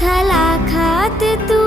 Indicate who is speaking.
Speaker 1: ঝালা খাত তু